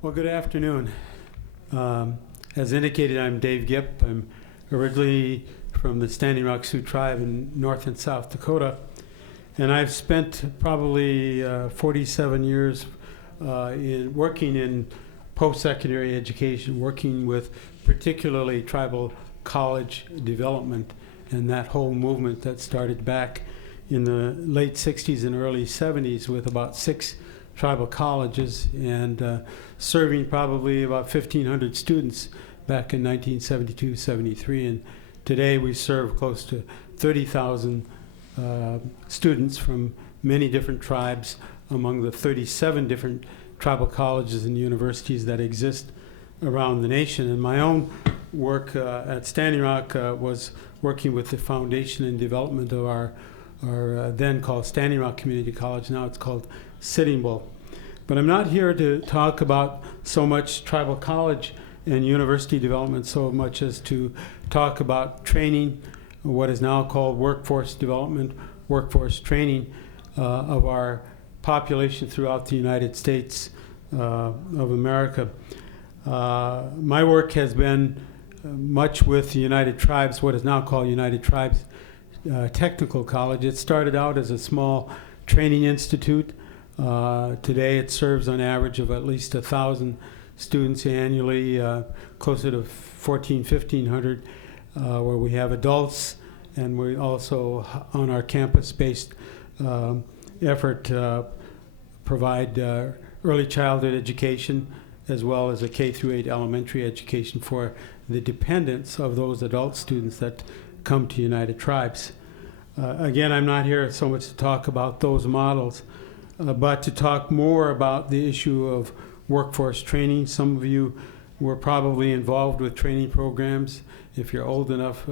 Well, good afternoon. As indicated, I'm Dave Gipp. I'm originally from the Standing Rock Sioux Tribe in North and South Dakota, and I've spent probably 47 years working in post-secondary education, working with particularly tribal college development and that whole movement that started back in the late 60s and early 70s with about 6 tribal colleges and serving probably about 1,500 students back in 1972-73. And today we serve close to 30,000 students from many different tribes among the 37 different tribal colleges and universities that exist around the nation. And my own work at Standing Rock was working with the foundation and development of our then called Standing Rock Community College. Now it's called Sitting Bull. But I'm not here to talk about so much tribal college and university development so much as to talk about training, what is now called workforce development, workforce training of our population throughout the United States of America. My work has been much with the United Tribes, what is now called United Tribes Technical College. It started out as a small training institute. Today it serves on average of at least 1,000 students annually, closer to 1,500, where we have adults, and we also on our campus-based effort provide early childhood education as well as a K-8 elementary education for the dependents of those adult students that come to United Tribes. Again, I'm not here so much to talk about those models, but to talk more about the issue of workforce training. Some of you were probably involved with training programs, if you're old enough,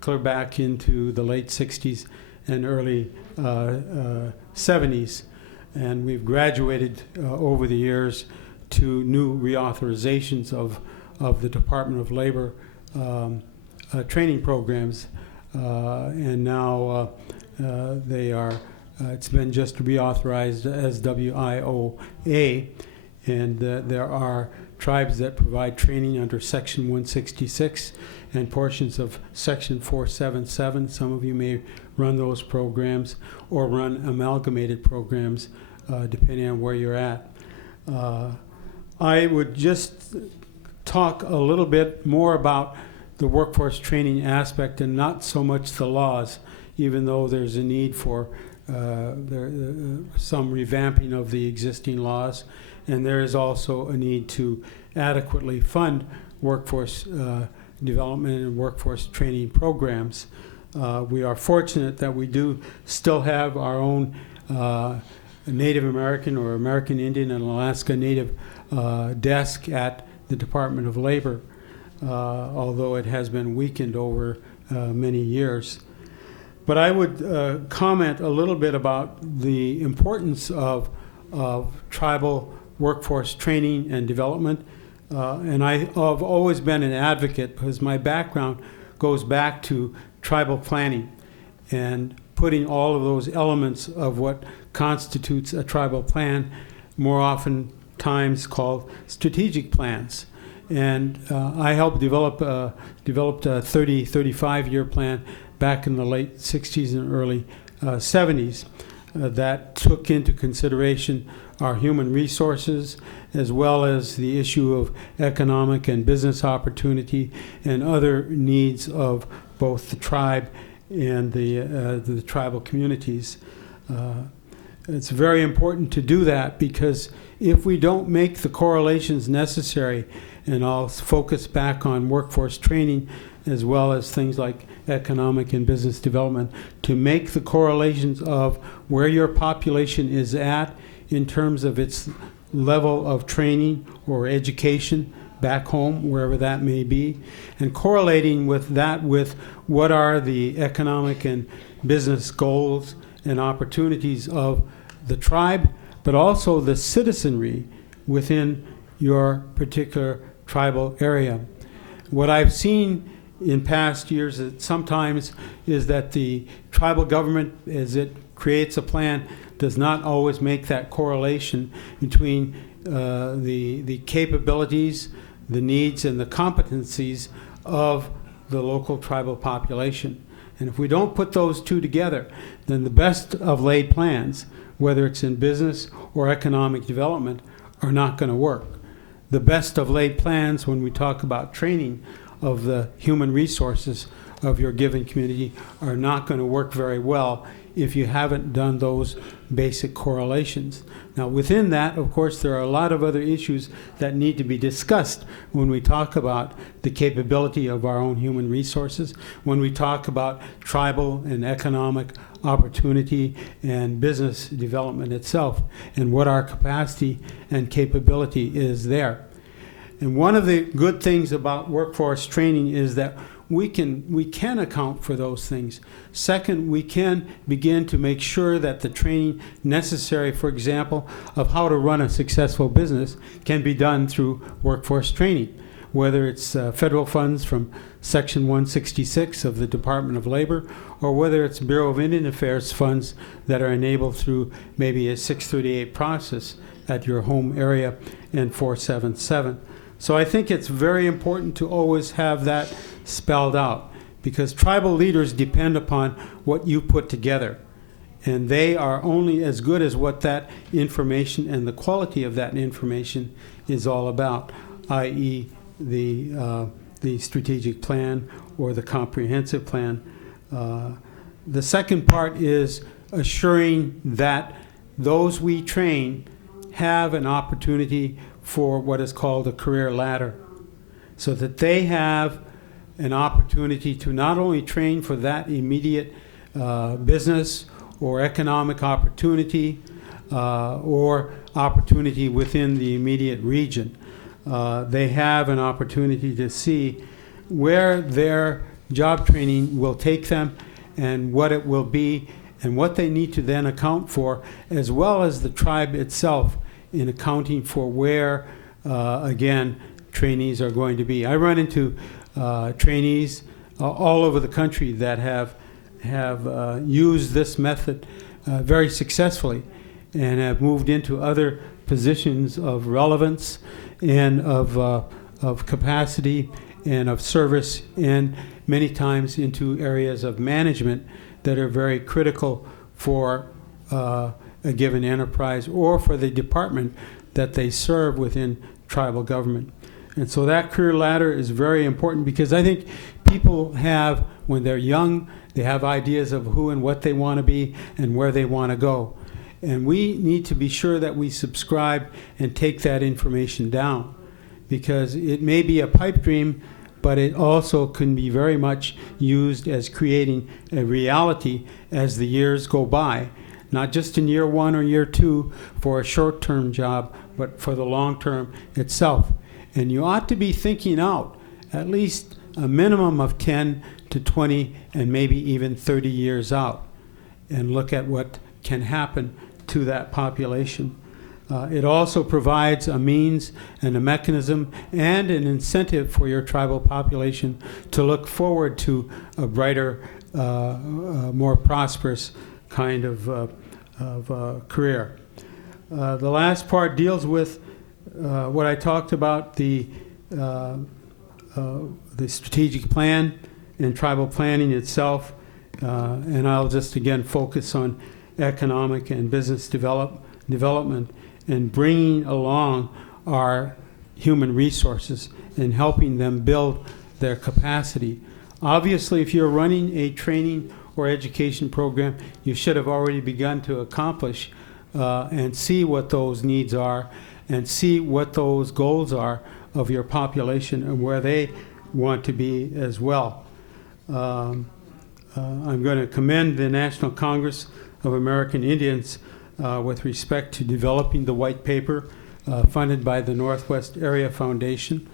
clear back into the late 60s and early 70s. And we've graduated over the years to new reauthorizations of the Department of Labor training programs. And now they are it's been just reauthorized as WIOA, and there are tribes that provide training under Section 166 and portions of Section 477. Some of you may run those programs or run amalgamated programs, depending on where you're at. I would just talk a little bit more about the workforce training aspect and not so much the laws, even though there's a need for some revamping of the existing laws, and there is also a need to adequately fund workforce development and workforce training programs. We are fortunate that we do still have our own Native American or American Indian and Alaska Native desk at the Department of Labor, although it has been weakened over many years. But I would comment a little bit about the importance of tribal workforce training and development. And I have always been an advocate because my background goes back to tribal planning and putting all of those elements of what constitutes a tribal plan, more often times called strategic plans. And I helped developed a 35-year plan back in the late 60s and early 70s that took into consideration our human resources as well as the issue of economic and business opportunity and other needs of both the tribe and the tribal communities. It's very important to do that because if we don't make the correlations necessary, and I'll focus back on workforce training as well as things like economic and business development, to make the correlations of where your population is at in terms of its level of training or education back home, wherever that may be, and correlating with that with what are the economic and business goals and opportunities of the tribe, but also the citizenry within your particular tribal area. What I've seen in past years sometimes is that the tribal government, as it creates a plan, does not always make that correlation between the capabilities, the needs, and the competencies of the local tribal population. And if we don't put those two together, then the best of laid plans, whether it's in business or economic development, are not going to work. The best of laid plans, when we talk about training of the human resources of your given community, are not going to work very well if you haven't done those basic correlations. Now, within that, of course, there are a lot of other issues that need to be discussed when we talk about the capability of our own human resources, when we talk about tribal and economic opportunity and business development itself, and what our capacity and capability is there. And one of the good things about workforce training is that we can account for those things. Second, we can begin to make sure that the training necessary, for example, of how to run a successful business can be done through workforce training, whether it's federal funds from Section 166 of the Department of Labor, or whether it's Bureau of Indian Affairs funds that are enabled through maybe a 638 process at your home area and 477. So I think it's very important to always have that spelled out, because tribal leaders depend upon what you put together. And they are only as good as what that information and the quality of that information is all about, i.e. the strategic plan or the comprehensive plan. The second part is assuring that those we train have an opportunity for what is called a career ladder, so that they have an opportunity to not only train for that immediate business or economic opportunity or opportunity within the immediate region. They have an opportunity to see where their job training will take them and what it will be and what they need to then account for, as well as the tribe itself in accounting for where, again, trainees are going to be. I run into trainees all over the country that have used this method very successfully and have moved into other positions of relevance and of capacity and of service, and many times into areas of management that are very critical for a given enterprise or for the department that they serve within tribal government. And so that career ladder is very important, because I think people have, when they're young, they have ideas of who and what they want to be and where they want to go. And we need to be sure that we subscribe and take that information down, because it may be a pipe dream, but it also can be very much used as creating a reality as the years go by. Not just in year one or year two for a short-term job, but for the long term itself. And you ought to be thinking out at least a minimum of 10 to 20 and maybe even 30 years out, and look at what can happen to that population. It also provides a means and a mechanism and an incentive for your tribal population to look forward to a brighter, more prosperous kind of career. The last part deals with what I talked about, the strategic plan and tribal planning itself, and I'll just again focus on economic and business development and bringing along our human resources and helping them build their capacity. Obviously, if you're running a training or education program, you should have already begun to accomplish and see what those needs are and see what those goals are of your population and where they want to be as well. I'm going to commend the National Congress of American Indians with respect to developing the white paper funded by the Northwest Area Foundation.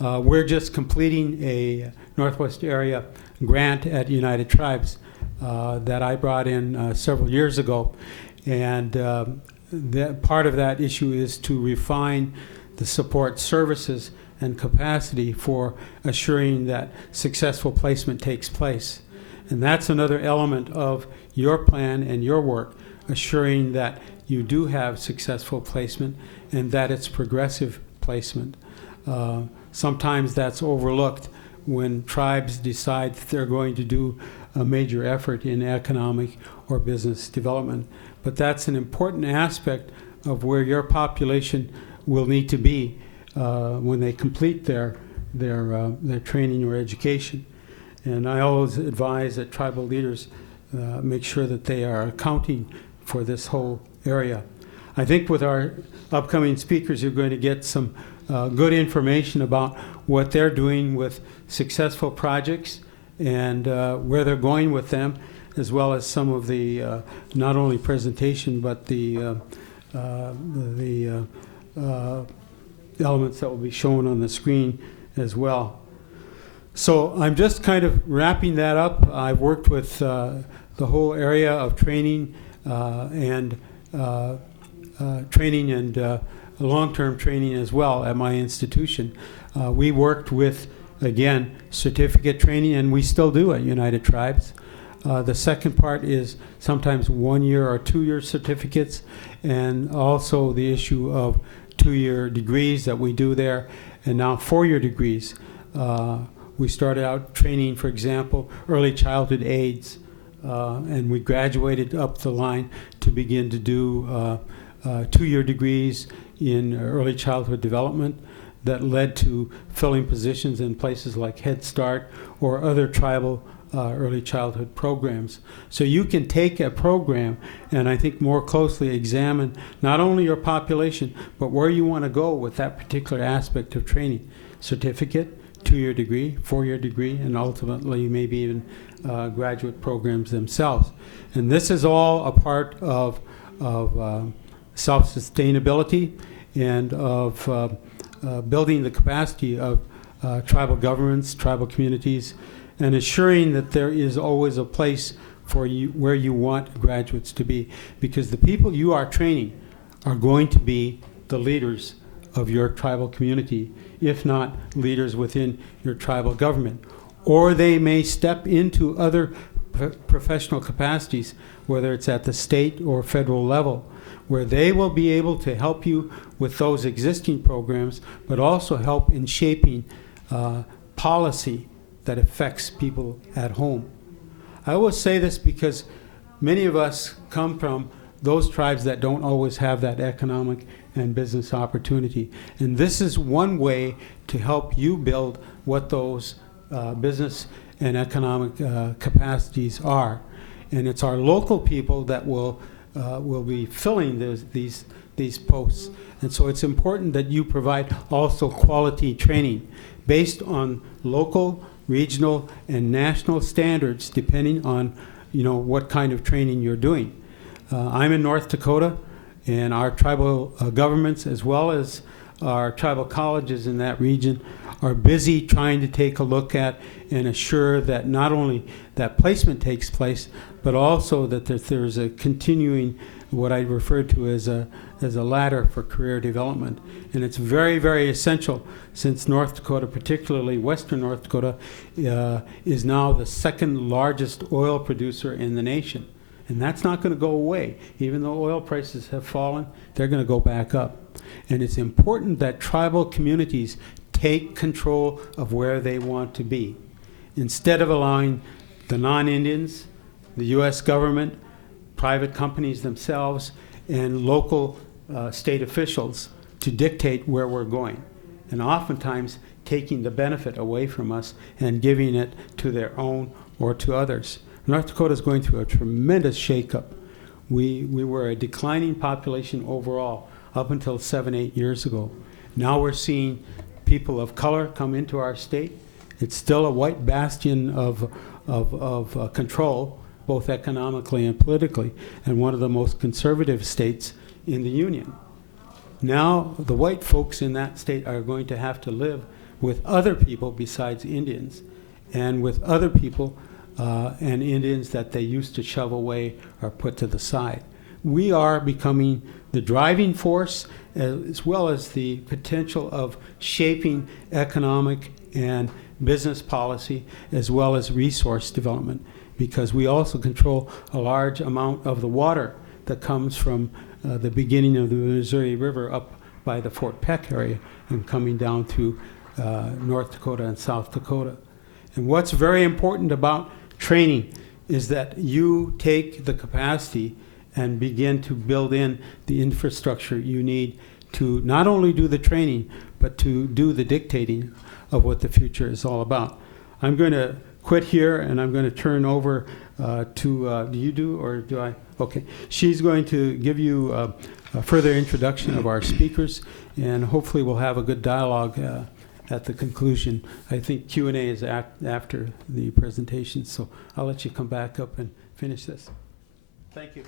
We're just completing a Northwest Area grant at United Tribes that I brought in several years ago. And part of that issue is to refine the support services and capacity for assuring that successful placement takes place. And that's another element of your plan and your work, assuring that you do have successful placement and that it's progressive placement. Sometimes that's overlooked when tribes decide that they're going to do a major effort in economic or business development. But that's an important aspect of where your population will need to be when they complete their training or education. And I always advise that tribal leaders make sure that they are accounting for this whole area. I think with our upcoming speakers, you're going to get some good information about what they're doing with successful projects and where they're going with them, as well as some of the not only presentation but the elements that will be shown on the screen as well. So I'm just kind of wrapping that up. I've worked with the whole area of training and long-term training as well at my institution. We worked with, again, certificate training, and we still do at United Tribes. The second part is sometimes 1 year or 2 year certificates, and also the issue of 2-year degrees that we do there, and now 4-year degrees. We started out training, for example, early childhood aides, and we graduated up the line to begin to do 2-year degrees in early childhood development that led to filling positions in places like Head Start or other tribal early childhood programs. So you can take a program and I think more closely examine not only your population, but where you want to go with that particular aspect of training. Certificate, 2-year degree, 4-year degree, and ultimately maybe even graduate programs themselves. And this is all a part of self-sustainability and of building the capacity of tribal governments, tribal communities, and assuring that there is always a place for you where you want graduates to be, because the people you are training are going to be the leaders of your tribal community, if not leaders within your tribal government. Or they may step into other professional capacities, whether it's at the state or federal level, where they will be able to help you with those existing programs, but also help in shaping policy that affects people at home. I always say this because many of us come from those tribes that don't always have that economic and business opportunity. And this is one way to help you build what those business and economic capacities are. And it's our local people that will be filling these posts. And so it's important that you provide also quality training based on local, regional, and national standards, depending on what kind of training you're doing. I'm in North Dakota, and our tribal governments, as well as our tribal colleges in that region, are busy trying to take a look at and assure that not only that placement takes place, but also that there's a continuing, what I refer to as a ladder for career development. And it's very, very essential, since North Dakota, particularly Western North Dakota, is now the second largest oil producer in the nation. And that's not going to go away. Even though oil prices have fallen, they're going to go back up. And it's important that tribal communities take control of where they want to be, instead of allowing the non-Indians, the U.S. government, private companies themselves, and local state officials to dictate where we're going, and oftentimes taking the benefit away from us and giving it to their own or to others. North Dakota is going through a tremendous shakeup. We were a declining population overall up until 7-8 years ago. Now we're seeing people of color come into our state. It's still a white bastion of control, both economically and politically, and one of the most conservative states in the Union. Now the white folks in that state are going to have to live with other people besides Indians, and with other people and Indians that they used to shove away or put to the side. We are becoming the driving force, as well as the potential of shaping economic and business policy, as well as resource development, because we also control a large amount of the water that comes from the beginning of the Missouri River up by the Fort Peck area and coming down to North Dakota and South Dakota. And what's very important about training is that you take the capacity and begin to build in the infrastructure you need to not only do the training, but to do the dictating of what the future is all about. I'm going to quit here, and I'm going to turn over to, do you do, or do I? Okay. She's going to give you a further introduction of our speakers, and hopefully we'll have a good dialogue at the conclusion. I think Q&A is after the presentation, so I'll let you come back up and finish this. Thank you.